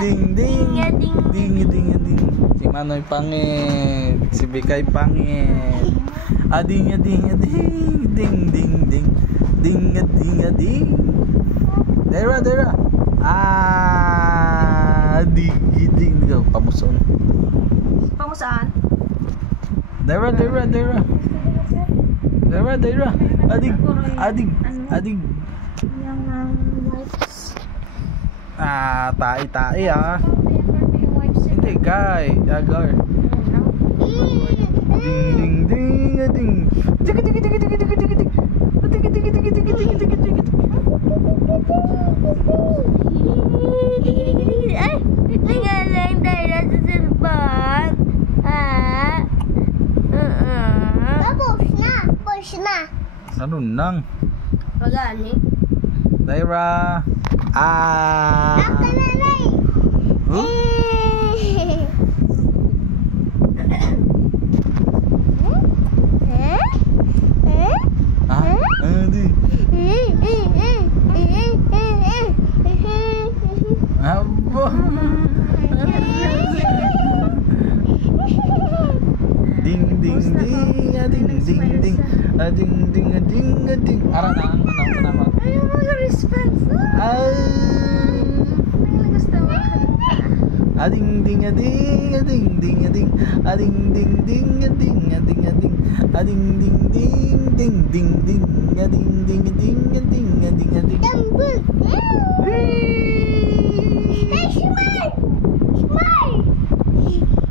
ding ding. Ding ding ding. Si Manoy pangit. Si Bikay pangit. Ading ading ading. Ding ding ding. Ding ading ading. Dera dera. Ding ding. Pamuson. Pamusaan? Dera dera dera. Dera dera. Adig adig adig. Yung wipes. Tai ah. Yung wipes. Hindi kay. Agar. Ding ding ding ding. Tik tik tik tik tik tik tik. Tik tik tik tik tik tik tik. Ay, tinggalan tayo sa cellphone. Push na. Ano nang? Pagani. Daira. Ako na na Adi. Abo. Ding ding ding, ding ding ding, ding ding ding ding. Ara na, kenapa? Ayaw mag-response. Gusto mo kanta. Ading ding ading ading ding ading ading ding ding ading ading ading ading ding ding ding ding ding ading ding ding ading ading ading. Tambul. Hey,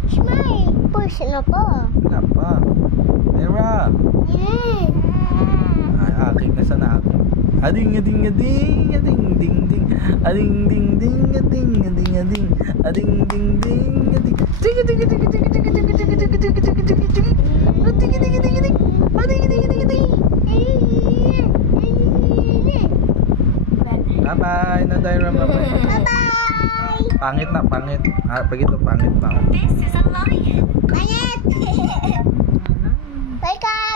smile. Push na po. Kenapa? Era. Ay, aking na sana ako. Ading ading ading ading ding ding ading ding ding ading ading ading ading ding ding ading tiki tiki tiki tiki tiki tiki tiki tiki tiki tiki tiki tiki tiki tiki tiki tiki ading ading ading ading. Bye bye na Daira, bye bye. Bye bye. Pangit na pangit. Begitu pangit na. This is a lion. Pangit. Bye guys.